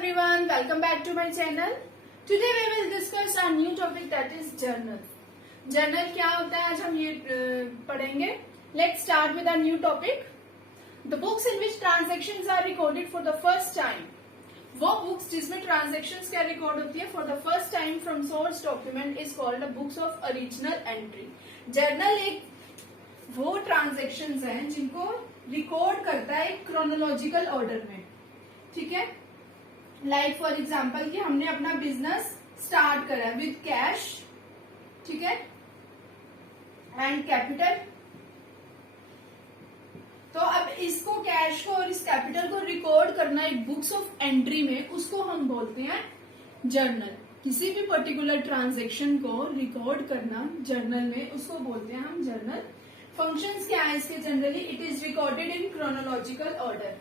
everyone, welcome back to my channel. Today we will discuss a new topic that is journal. Journal क्या होता है आज हम ये पढ़ेंगे. Let's start with a new topic. The books in which transactions are recorded for the first time. वो books जिसमें transactions क्या record होती है for the first time from source document is called a books of original entry. Journal एक वो transactions हैं जिनको record करता है chronological order में. ठीक है. लाइक फॉर एग्जाम्पल कि हमने अपना बिजनेस स्टार्ट करा विद कैश, ठीक है, एंड कैपिटल. तो अब इसको कैश को और इस कैपिटल को रिकॉर्ड करना एक बुक्स ऑफ एंट्री में, उसको हम बोलते हैं जर्नल. किसी भी पर्टिकुलर ट्रांजेक्शन को रिकॉर्ड करना जर्नल में, उसको बोलते हैं हम जर्नल. फंक्शंस क्या है इसके generally? It is recorded in chronological order.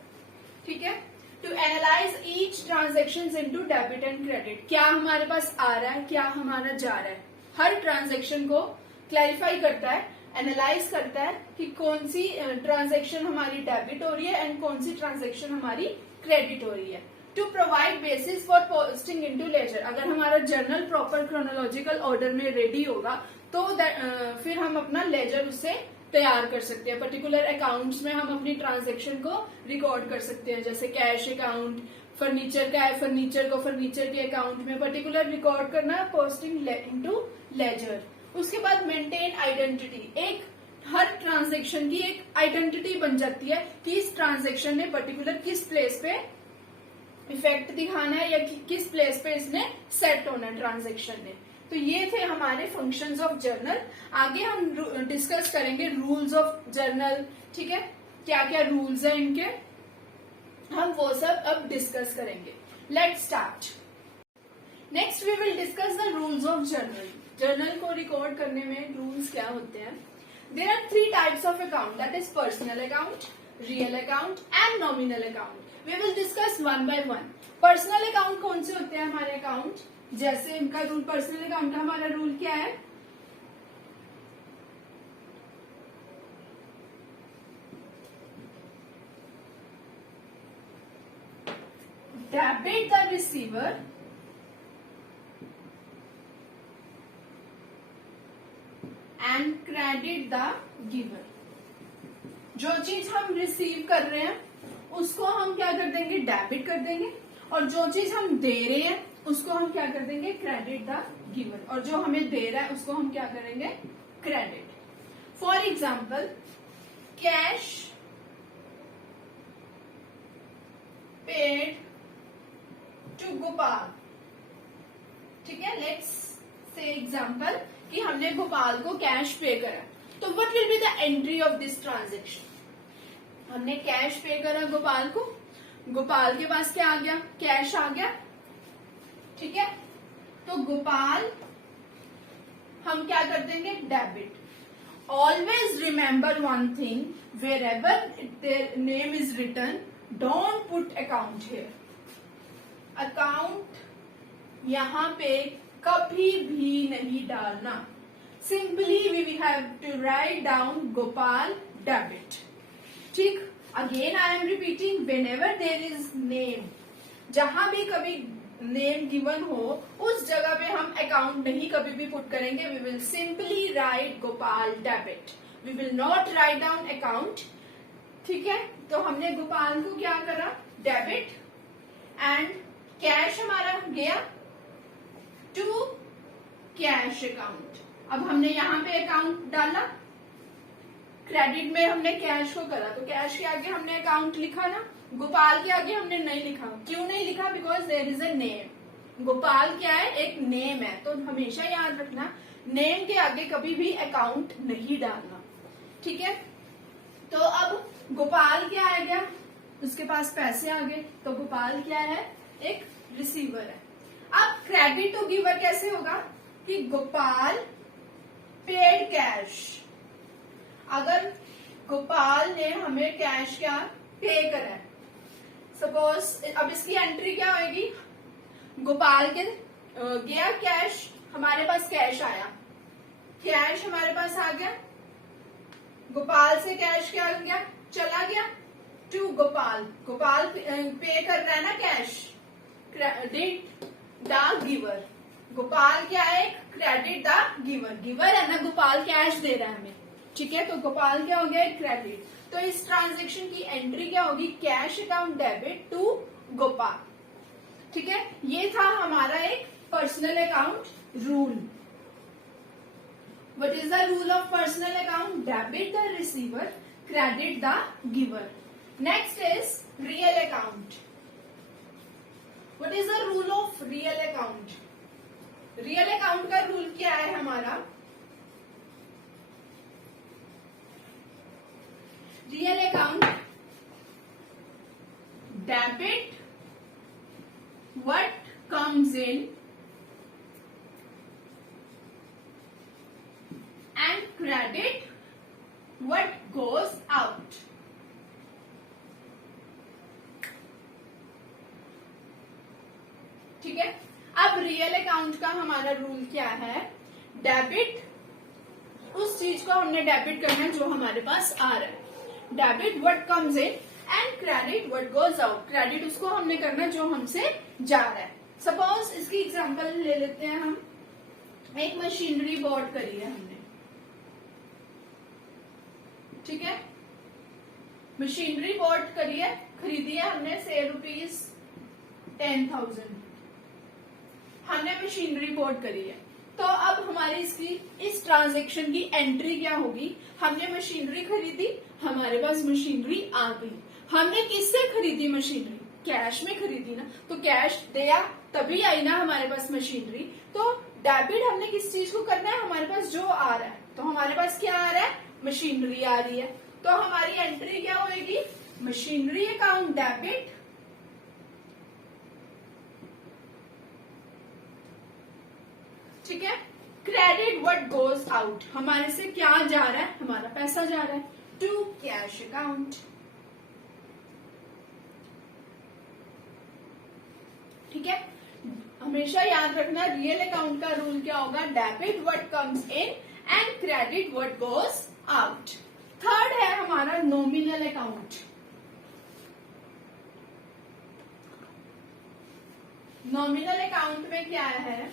ठीक है. To analyse each transaction into debit and credit. क्या हमारे पास आ रहा है, क्या हमारा जा रहा है, हर ट्रांजेक्शन को क्लैरिफाई करता है, एनालाइज करता है कि कौन सी ट्रांजेक्शन हमारी डेबिट हो रही है एंड कौन सी ट्रांजेक्शन हमारी क्रेडिट हो रही है. To provide basis for posting into ledger. अगर हमारा जर्नल प्रॉपर क्रोनोलॉजिकल ऑर्डर में रेडी होगा तो फिर हम अपना लेजर उससे तैयार कर सकते हैं. पर्टिकुलर अकाउंट्स में हम अपनी ट्रांजेक्शन को रिकॉर्ड कर सकते हैं, जैसे कैश अकाउंट, फर्नीचर का है, फर्नीचर को फर्नीचर के अकाउंट में पर्टिकुलर रिकॉर्ड करना, पोस्टिंग इनटू लेजर. उसके बाद मेंटेन आइडेंटिटी. एक हर ट्रांजेक्शन की एक आइडेंटिटी बन जाती है कि इस ट्रांजेक्शन ने पर्टिकुलर किस प्लेस पे इफेक्ट दिखाना है या किस प्लेस पे इसने सेट होना है ट्रांजेक्शन ने. तो ये थे हमारे फंक्शंस ऑफ जर्नल. आगे हम डिस्कस करेंगे रूल्स ऑफ जर्नल. ठीक है, क्या क्या रूल्स हैं इनके, हम वो सब अब डिस्कस करेंगे. Let's start. Next we will discuss the rules of journal. Journal को रिकॉर्ड करने में रूल्स क्या होते हैं? There are 3 types of account, that is personal account, real account and nominal account. We will discuss one by one. Personal account कौन से होते हैं हमारे अकाउंट? जैसे इनका रूल, पर्सनल अकाउंट का हमारा रूल क्या है? Debit the receiver and credit the giver. जो चीज हम रिसीव कर रहे हैं उसको हम क्या कर देंगे? डेबिट कर देंगे. और जो चीज हम दे रहे हैं उसको हम क्या कर देंगे? Credit the giver. और जो हमें दे रहा है उसको हम क्या करेंगे? Credit. For example, cash paid to Gopal. ठीक है, लेट्स से एग्जाम्पल कि हमने गोपाल को कैश पे करा. तो what will be the entry of this transaction? हमने कैश पे करा गोपाल को, गोपाल के पास क्या आ गया? कैश आ गया. ठीक है, तो गोपाल हम क्या कर देंगे? Debit. Always remember one thing, wherever their name is written, don't put account here. Account यहां पे कभी भी नहीं डालना. Simply we will have to write down Gopal debit. ठीक. Again I am repeating, whenever there is name, जहां भी कभी नेम गिवन हो उस जगह पे हम अकाउंट नहीं कभी भी पुट करेंगे. We will simply write Gopal debit. We will not write down account. ठीक है, तो हमने गोपाल को क्या करा? डेबिट. एंड कैश हमारा गया टू कैश अकाउंट. अब हमने यहाँ पे अकाउंट डाला, क्रेडिट में हमने कैश को करा, तो कैश के आगे हमने अकाउंट लिखा ना, गोपाल के आगे हमने नहीं लिखा. क्यों नहीं लिखा? Because there is a name. Gopal क्या है? एक नेम है. तो हमेशा याद रखना, नेम के आगे कभी भी अकाउंट नहीं डालना. ठीक है, तो अब गोपाल क्या आ गया? उसके पास पैसे आ गए, तो गोपाल क्या है? एक रिसीवर है. अब क्रेडिट टू गिवर कैसे होगा? कि गोपाल पेड कैश. अगर गोपाल ने हमें कैश क्या पे करा है, सपोज, अब इसकी एंट्री क्या होगी? गोपाल के गया कैश, हमारे पास कैश आया, कैश हमारे पास आ गया, गोपाल से कैश क्या आ गया? चला गया टू गोपाल. गोपाल पे कर रहा है ना cash, credit the giver. Gopal क्या है? Credit the giver. गिवर है ना, गोपाल कैश दे रहा है हमें, ठीक है, तो गोपाल क्या हो गया? क्रेडिट। तो इस ट्रांजेक्शन की एंट्री क्या होगी? Cash account debit to Gopal, ठीक है। ये था हमारा एक personal account rule. What is the rule of personal account? Debit the receiver, credit the giver. Next is real account. What is the rule of real account? Real account का rule क्या है हमारा? Real account debit what comes in and credit what goes out. ठीक है। अब real account का हमारा rule क्या है? डेबिट उस चीज को हमने डेबिट करना है जो हमारे पास आ रहा है। Debit what comes in and credit what goes out. Credit उसको हमने करना है जो हमसे जा रहा है। सपोज इसकी एग्जांपल ले लेते हैं हम। एक मशीनरी बॉट करी है हमने, ठीक है, मशीनरी बॉट करी है, खरीदी है हमने से ₹10,000 हमने मशीनरी बॉट करी है। तो अब हमारी इसकी इस ट्रांजैक्शन की एंट्री क्या होगी? हमने मशीनरी खरीदी, हमारे पास मशीनरी आ गई। हमने किससे खरीदी मशीनरी? कैश में खरीदी ना, तो कैश दिया तभी आई ना हमारे पास मशीनरी। तो डेबिट हमने किस चीज को करना है? हमारे पास जो आ रहा है। तो हमारे पास क्या आ रहा है? मशीनरी आ रही है। तो हमारी एंट्री क्या होगी? मशीनरी अकाउंट डेबिट ठीक है, क्रेडिट व्हाट गोज आउट। हमारे से क्या जा रहा है? हमारा पैसा जा रहा है टू कैश अकाउंट, ठीक है। हमेशा याद रखना रियल अकाउंट का रूल क्या होगा? Debit what comes in and credit what goes out. Third है हमारा नॉमिनल अकाउंट। नॉमिनल अकाउंट में क्या है?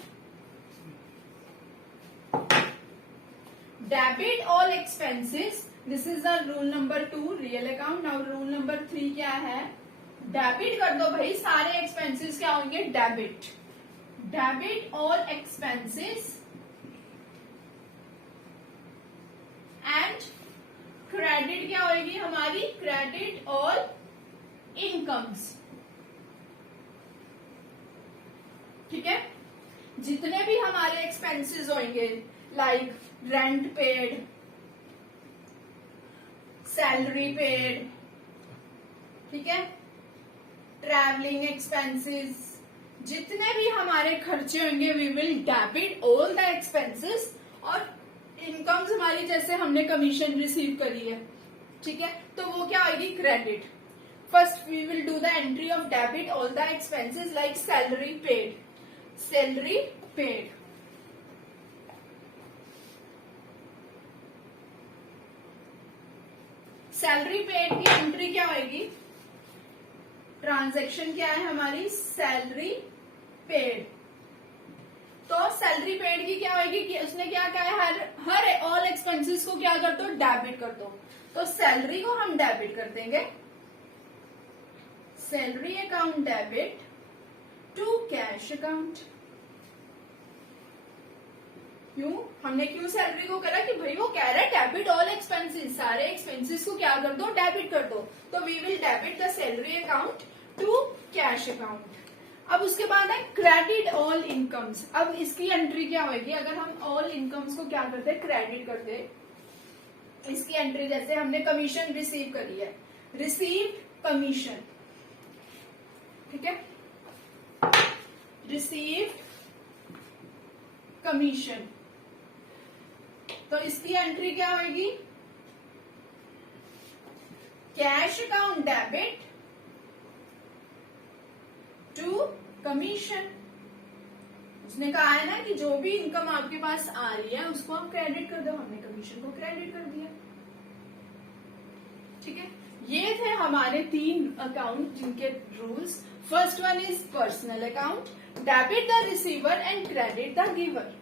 Debit all expenses, this is the rule number 2 real account. Now rule number 3 क्या है? डेबिट कर दो भाई, सारे एक्सपेंसेस क्या होंगे? Debit. Debit all expenses and credit क्या होगी हमारी? क्रेडिट ऑल इनकम्स, ठीक है। जितने भी हमारे एक्सपेंसेस होंगे like rent paid, salary paid, ठीक है, ट्रैवलिंग एक्सपेंसेस, जितने भी हमारे खर्चे होंगे we will debit all the expenses. और इनकम्स हमारी जैसे हमने कमीशन रिसीव करी है, ठीक है, तो वो क्या आएगी? Credit. First we will do the entry of debit all the expenses like salary paid, salary paid, salary paid की एंट्री क्या होगी? ट्रांजैक्शन क्या है हमारी? Salary paid. तो सैलरी पेड की क्या होगी कि उसने क्या कहा है? हर ऑल एक्सपेंसेस को क्या कर दो? डेबिट कर दो। तो सैलरी को हम डेबिट कर देंगे, salary account debit to cash account. क्यों? हमने क्यों सैलरी को करा? कि भाई वो कह रहा है डेबिट ऑल एक्सपेंसेस, सारे एक्सपेंसेस को क्या कर दो? डेबिट कर दो। तो we will debit the salary account to cash account. अब उसके बाद है क्रेडिट ऑल इनकम्स। अब इसकी एंट्री क्या होगी? अगर हम ऑल इनकम्स को क्या करते हैं? क्रेडिट करते। इसकी एंट्री जैसे हमने कमीशन रिसीव करी है, रिसीव कमीशन, ठीक है, रिसीव कमीशन। तो इसकी एंट्री क्या होगी? Cash account debit to commission. उसने कहा है ना कि जो भी इनकम आपके पास आ रही है उसको आप क्रेडिट कर दो, हमने कमीशन को क्रेडिट कर दिया, ठीक है। ये थे हमारे 3 अकाउंट जिनके rules. First one is personal account, debit the receiver and credit the giver,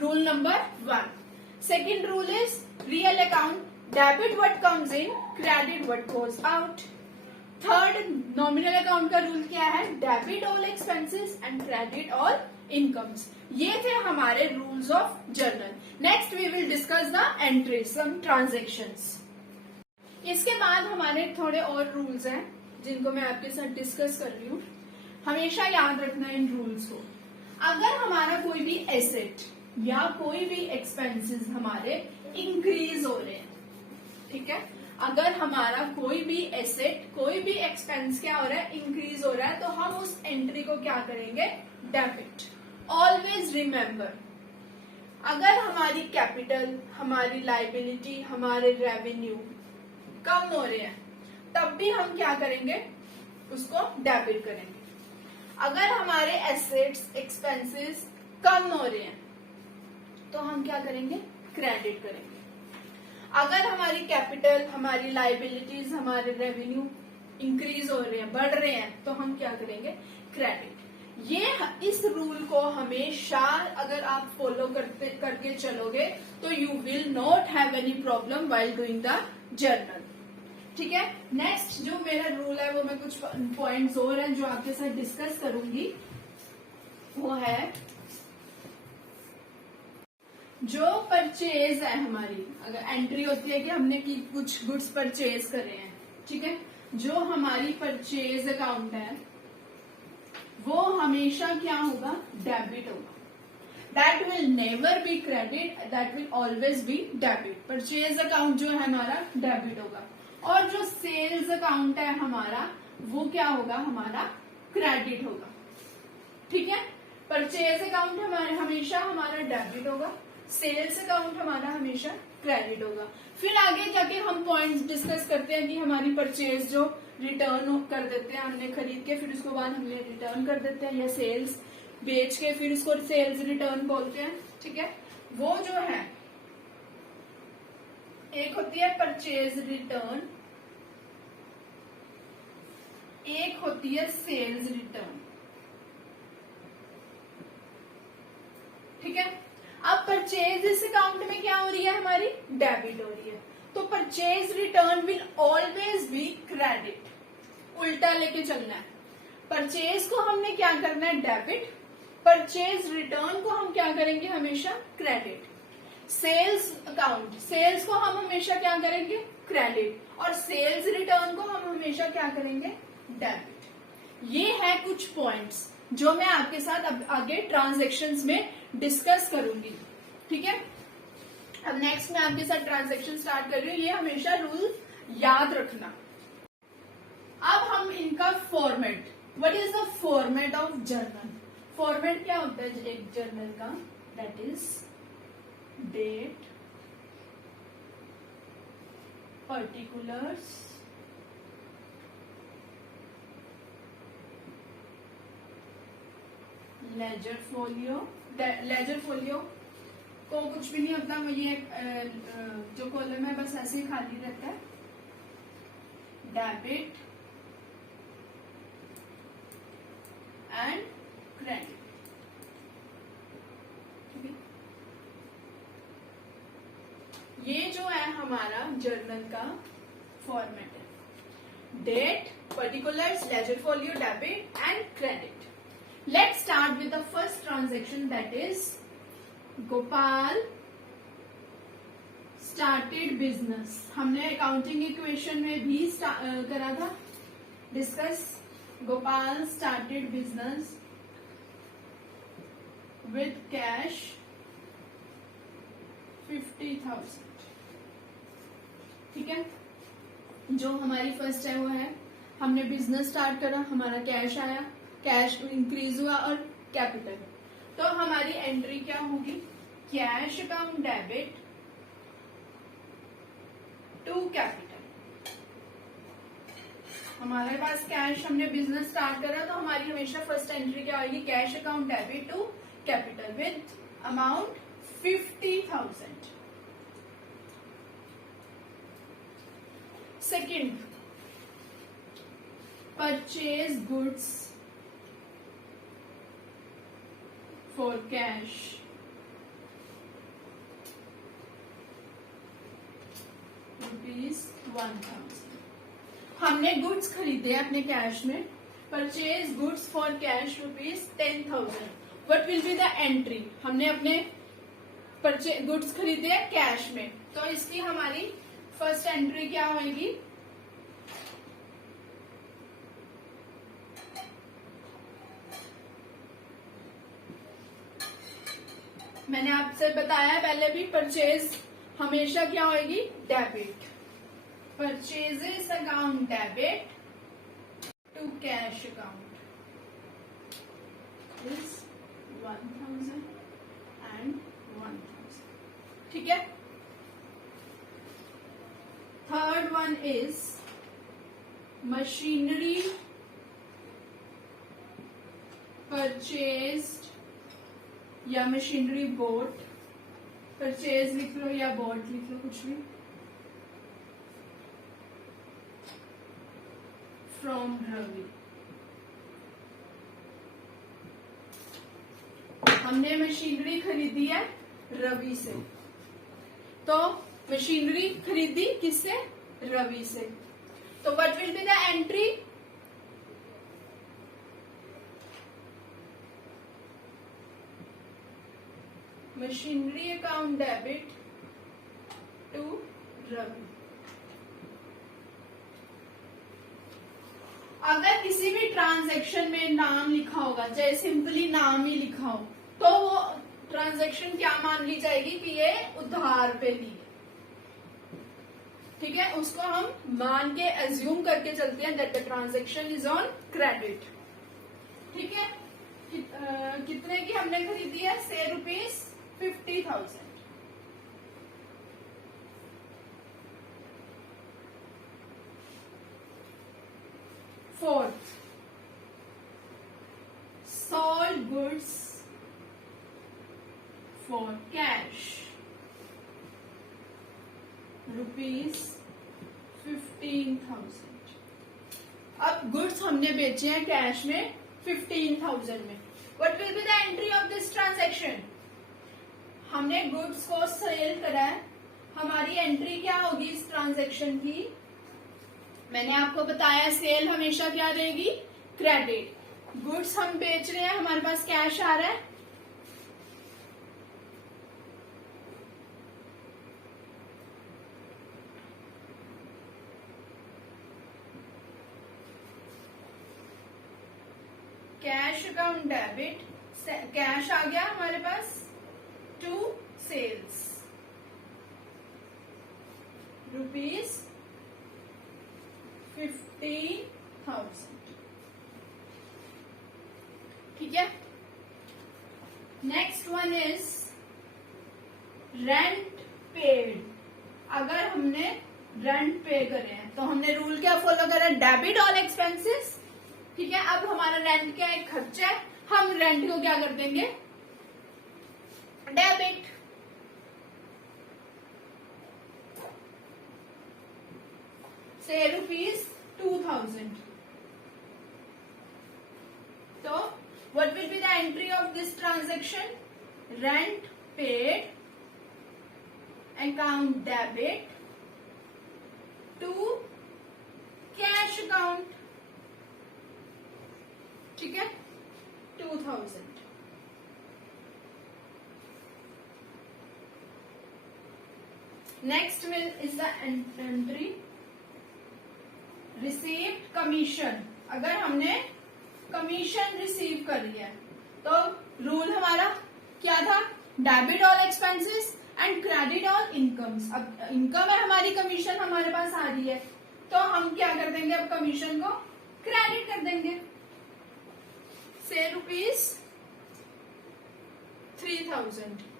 rule number 1। Second rule is real account, debit what comes in, credit what goes out. Third nominal account का rule क्या है, debit all expenses and credit all incomes. ये थे हमारे rules of journal. Next we will discuss the entries, some transactions. इसके बाद हमारे थोड़े और रूल्स हैं जिनको मैं आपके साथ डिस्कस कर रही हूँ। हमेशा याद रखना इन रूल्स को। अगर हमारा कोई भी एसेट या कोई भी एक्सपेंसेस हमारे इंक्रीज हो रहे हैं, ठीक है, अगर हमारा कोई भी एसेट कोई भी एक्सपेंस क्या हो रहा है, इंक्रीज हो रहा है, तो हम उस एंट्री को क्या करेंगे, डेबिट। ऑलवेज रिमेम्बर, अगर हमारी कैपिटल, हमारी लाइबिलिटी, हमारे रेवेन्यू कम हो रहे हैं तब भी हम क्या करेंगे, उसको डेबिट करेंगे। अगर हमारे एसेट्स एक्सपेंसेस कम हो रहे हैं तो हम क्या करेंगे, क्रेडिट करेंगे। अगर हमारी कैपिटल, हमारी लाइबिलिटीज, हमारे रेवेन्यू इंक्रीज हो रहे हैं, बढ़ रहे हैं, तो हम क्या करेंगे, क्रेडिट। ये इस रूल को हमेशा अगर आप फॉलो करके चलोगे तो you will not have any problem while doing the journal. ठीक है, नेक्स्ट जो मेरा रूल है वो मैं कुछ पॉइंट्स और हैं जो आपके साथ डिस्कस करूंगी। वो है जो परचेज है हमारी, अगर एंट्री होती है कि हमने की कुछ गुड्स परचेज करे हैं, ठीक है, जो हमारी परचेज अकाउंट है वो हमेशा क्या होगा, डेबिट होगा। That will never be credit, that will always be debit. Purchase account जो है हमारा डेबिट होगा, और जो सेल्स अकाउंट है हमारा वो क्या होगा, हमारा क्रेडिट होगा। ठीक है, परचेज अकाउंट हमारे हमेशा हमारा डेबिट होगा, सेल्स अकाउंट हमारा हमेशा क्रेडिट होगा। फिर आगे जाके हम पॉइंट्स डिस्कस करते हैं कि हमारी परचेज जो रिटर्न कर देते हैं, हमने खरीद के फिर उसके बाद हमने रिटर्न कर देते हैं, या सेल्स बेच के फिर उसको सेल्स रिटर्न बोलते हैं। ठीक है, वो जो है एक होती है परचेज रिटर्न, एक होती है सेल्स रिटर्न। ठीक है, अब परचेज इस अकाउंट में क्या हो रही है, हमारी डेबिट हो रही है, तो purchase return will always be credit. उल्टा लेके चलना है, परचेज को हमने क्या करना है, डेबिट, परचेज रिटर्न को हम क्या करेंगे, हमेशा क्रेडिट। सेल्स अकाउंट, सेल्स को हम हमेशा क्या करेंगे, क्रेडिट, और सेल्स रिटर्न को हम हमेशा क्या करेंगे, डेबिट। ये है कुछ पॉइंट्स जो मैं आपके साथ अब आगे ट्रांजैक्शंस में डिस्कस करूंगी। ठीक है, अब नेक्स्ट मैं आपके साथ ट्रांजैक्शन स्टार्ट कर रही हूँ, ये हमेशा रूल याद रखना। अब हम इनका format, what is the format of journal. Format क्या होता है एक जर्नल का, that is date, particulars, ledger folio. Ledger folio को कुछ भी नहीं होता, ये जो कॉलम है बस ऐसे ही खाली रहता है। Debit and credit. ये जो है हमारा जर्नल का फॉर्मेट है, date, particulars, ledger folio, debit and credit. Let's start with the first transaction, that is Gopal started business। हमने अकाउंटिंग इक्वेशन में भी करा था discuss. Gopal started business with cash 50,000। ठीक है, जो हमारी फर्स्ट है वो है हमने बिजनेस स्टार्ट करा, हमारा कैश आया, कैश इंक्रीज हुआ और कैपिटल, तो हमारी एंट्री क्या होगी, cash account debit to capital. हमारे पास कैश, हमने बिजनेस स्टार्ट करा, तो हमारी हमेशा फर्स्ट एंट्री क्या आएगी, cash account debit to capital with amount 50,000। Second, purchase goods for cash ₹1000। हमने गुड्स खरीदे अपने कैश में, purchase goods for cash ₹10,000। What will be the entry? हमने अपने गुड्स खरीदे कैश में, तो इसकी हमारी फर्स्ट एंट्री क्या होगी? मैंने आपसे बताया पहले भी, परचेज हमेशा क्या होगी? Debit. Purchases account debit to cash account is 1000 and 1000। ठीक है। Third one is machinery purchased या मशीनरी बोट। परचेज लिख लो या बोट लिख लो, कुछ भी। फ्रॉम रवि। हमने मशीनरी खरीदी है रवि से, तो मशीनरी खरीदी किससे? रवि से। तो what will be the entry? Machinery account debit to Ravi. अगर किसी भी ट्रांजैक्शन में नाम लिखा होगा, चाहे सिंपली नाम ही लिखा हो, तो वो ट्रांजैक्शन क्या मान ली जाएगी कि ये उधार पे ली है। ठीक है, उसको हम मान के एज्यूम करके चलते हैं that the transaction is on credit. ठीक है। कितने की हमने खरीदी है? से ₹50,000। Fourth, sold goods for cash ₹15,000। अब गुड्स हमने बेचे हैं कैश में 15,000 में। What will be the entry of this transaction? हमने गुड्स को सेल करा है, हमारी एंट्री क्या होगी इस ट्रांजैक्शन की? मैंने आपको बताया सेल हमेशा क्या रहेगी? क्रेडिट। गुड्स हम बेच रहे हैं, हमारे पास कैश आ रहा है, कैश अकाउंट डेबिट, कैश आ गया हमारे पास टू सेल्स ₹15,000। ठीक है। Next one is rent paid. अगर हमने रेंट पे करे हैं तो हमने रूल क्या फॉलो करा? Debit all expenses. ठीक है। अब हमारा रेंट क्या है? खर्चा है, हम रेंट को क्या कर देंगे? डेबिट। से ₹2,000। तो what will be the entry of this transaction? Rent paid, account debit to cash account। ठीक है, 2000। Next is the entry received commission. अगर हमने कमीशन रिसीव कर लिया तो रूल हमारा क्या था? Debit all expenses and credit all incomes. अब इनकम है हमारी, कमीशन हमारे पास आ रही है, तो हम क्या कर देंगे? अब कमीशन को क्रेडिट कर देंगे। से ₹3,000।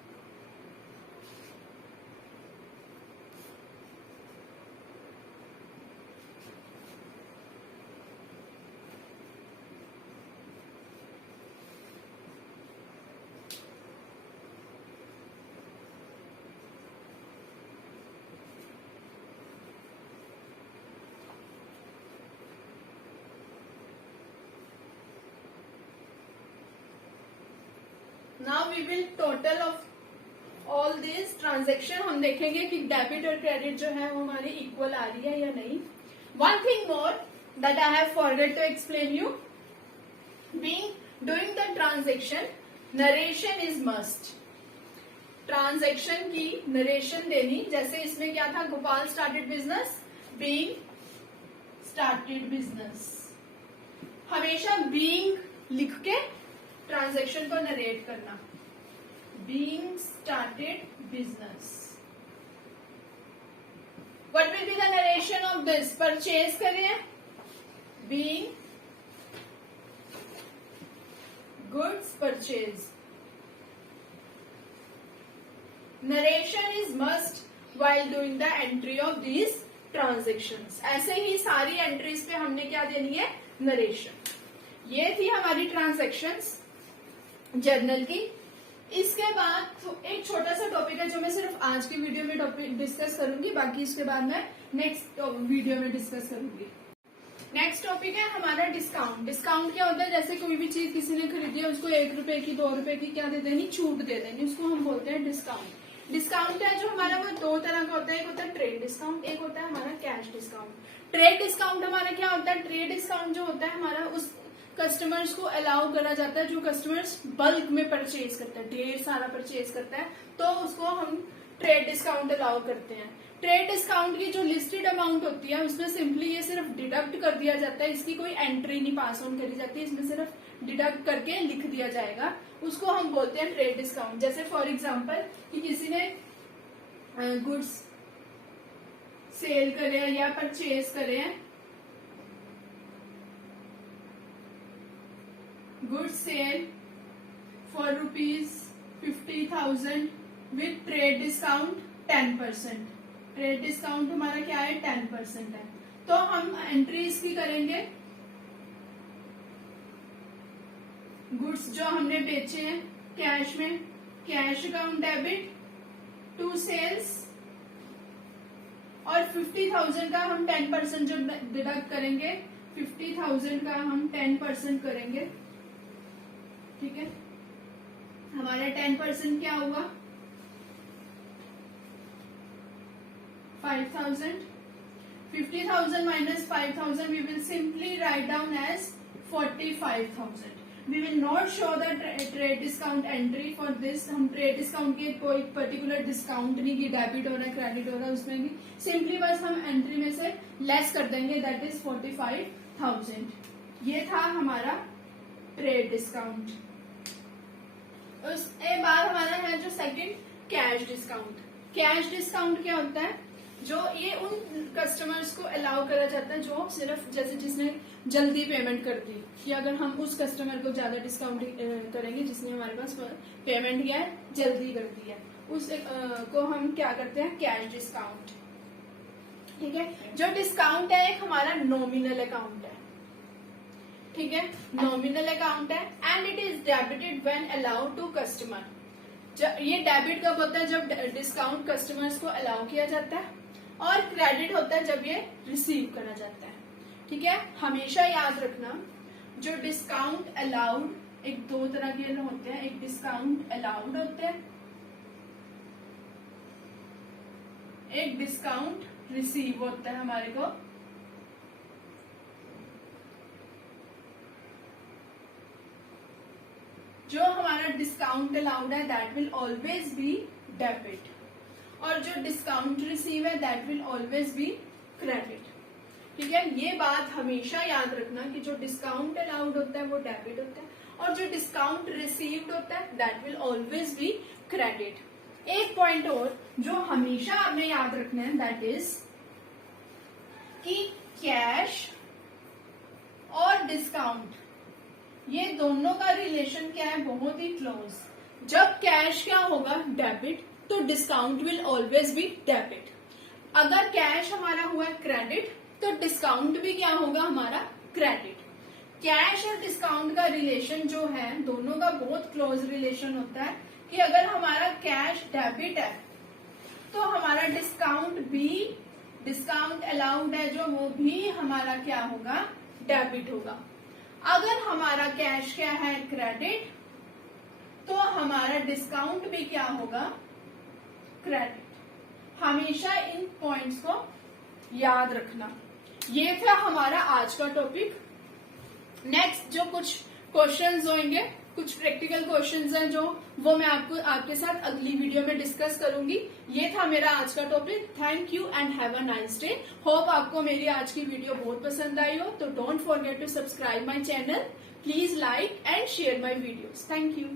Now we will total of all this transaction, हम देखेंगे कि डेबिट और क्रेडिट जो है वो हमारी इक्वल आ रही है या नहीं. One thing more that I have forget to explain you, being doing the transaction narration is must. Transaction की नरेशन देनी, जैसे इसमें क्या था, Gopal started business, being started business, हमेशा बीइंग लिख के ट्रांजेक्शन को नरेट करना. Being started business, what will be the narration of this, purchase करें, being goods purchase. Narration is must while doing the entry of these transactions. ऐसे ही सारी entries पे हमने क्या देनी है, नरेशन. ये थी हमारी ट्रांजेक्शन्स जर्नल की. इसके बाद एक छोटा सा टॉपिक है जो मैं सिर्फ आज की वीडियो में टॉपिक डिस्कस करूंगी, बाकी इसके बाद मैं नेक्स्ट वीडियो में डिस्कस करूंगी. नेक्स्ट टॉपिक है हमारा डिस्काउंट. डिस्काउंट क्या होता है, जैसे कोई भी चीज किसी ने खरीदी है उसको 1 रुपए की 2 रुपए की क्या दे देनी, छूट दे देनी, उसको हम बोलते हैं डिस्काउंट. डिस्काउंट है जो हमारा वो 2 तरह का होता है, एक होता है ट्रेड डिस्काउंट, एक होता है हमारा कैश डिस्काउंट. ट्रेड डिस्काउंट हमारा क्या होता है, ट्रेड डिस्काउंट जो होता है हमारा उस कस्टमर्स को अलाउ करा जाता है जो कस्टमर्स बल्क में परचेज करता है, ढेर सारा परचेज करता है, तो उसको हम ट्रेड डिस्काउंट अलाउ करते हैं. ट्रेड डिस्काउंट की जो लिस्टेड अमाउंट होती है उसमें सिंपली ये सिर्फ डिडक्ट कर दिया जाता है, इसकी कोई एंट्री नहीं पास ऑन करी जाती है, इसमें सिर्फ डिडक्ट करके लिख दिया जाएगा, उसको हम बोलते हैं ट्रेड डिस्काउंट. जैसे फॉर एग्जांपल कि किसी ने गुड्स सेल करे या परचेज करे, goods sale for ₹50,000 with trade discount 10%. Trade discount हमारा क्या है, 10% है. तो हम एंट्री इसकी करेंगे, गुड्स जो हमने बेचे हैं कैश में, cash account debit to sales, और 50,000 का हम 10% जो डिडक्ट करेंगे, 50,000 का हम 10% करेंगे. ठीक है, हमारा 10% क्या हुआ, 5,000. 50,000 minus 5,000 we will simply write down as 45,000. We will not show the trade discount entry for this. हम ट्रेड डिस्काउंट के कोई पर्टिकुलर डिस्काउंट नहीं की, डेबिट हो रहा है क्रेडिट हो रहा है उसमें भी, सिंपली बस हम एंट्री में से लेस कर देंगे, दैट इज 45,000. ये था हमारा ट्रेड डिस्काउंट. उसके बाद हमारा है जो second, cash discount. Cash discount क्या होता है, जो ये उन कस्टमर्स को अलाउ करा जाता है जो सिर्फ जैसे जिसने जल्दी पेमेंट कर दी, कि अगर हम उस कस्टमर को ज्यादा डिस्काउंट करेंगे जिसने हमारे पास पेमेंट किया है, जल्दी कर दी है, उस को हम क्या करते हैं, कैश डिस्काउंट. ठीक है, जो डिस्काउंट है एक हमारा नॉमिनल अकाउंट है. ठीक है, नॉमिनल अकाउंट है and it is debited when allowed to customer. ये डेबिट कब होता है, जब डिस्काउंट कस्टमर्स को अलाउ किया जाता है, और क्रेडिट होता है जब ये रिसीव करा जाता है. ठीक है, हमेशा याद रखना जो डिस्काउंट अलाउड, एक 2 तरह के होते हैं, एक डिस्काउंट अलाउड होते हैं, एक डिस्काउंट रिसीव होता है. हमारे को जो हमारा डिस्काउंट अलाउड है that will always be debit, और जो डिस्काउंट रिसीव है that will always be credit. ठीक है, ये बात हमेशा याद रखना कि जो डिस्काउंट अलाउड होता है वो डेबिट होता है, और जो डिस्काउंट रिसीव्ड होता है that will always be credit. एक पॉइंट और जो हमेशा आपने याद रखना है दैट इज कि कैश और डिस्काउंट ये दोनों का रिलेशन क्या है, बहुत ही क्लोज. जब कैश क्या होगा, डेबिट, तो discount will always be debit. अगर कैश हमारा हुआ क्रेडिट तो डिस्काउंट भी क्या होगा, हमारा क्रेडिट. कैश और डिस्काउंट का रिलेशन जो है दोनों का बहुत क्लोज रिलेशन होता है कि अगर हमारा कैश डेबिट है तो हमारा डिस्काउंट भी, डिस्काउंट अलाउड है जो, वो भी हमारा क्या होगा, डेबिट होगा. अगर हमारा कैश क्या है, क्रेडिट, तो हमारा डिस्काउंट भी क्या होगा, क्रेडिट। हमेशा इन पॉइंट्स को याद रखना। ये था हमारा आज का टॉपिक। नेक्स्ट जो कुछ क्वेश्चंस होंगे, कुछ प्रैक्टिकल क्वेश्चंस हैं जो वो मैं आपके साथ अगली वीडियो में डिस्कस करूंगी। ये था मेरा आज का topic. Thank you and have a nice day. Hope आपको मेरी आज की वीडियो बहुत पसंद आई हो। तो don't forget to subscribe my channel. Please like and share my videos. Thank you.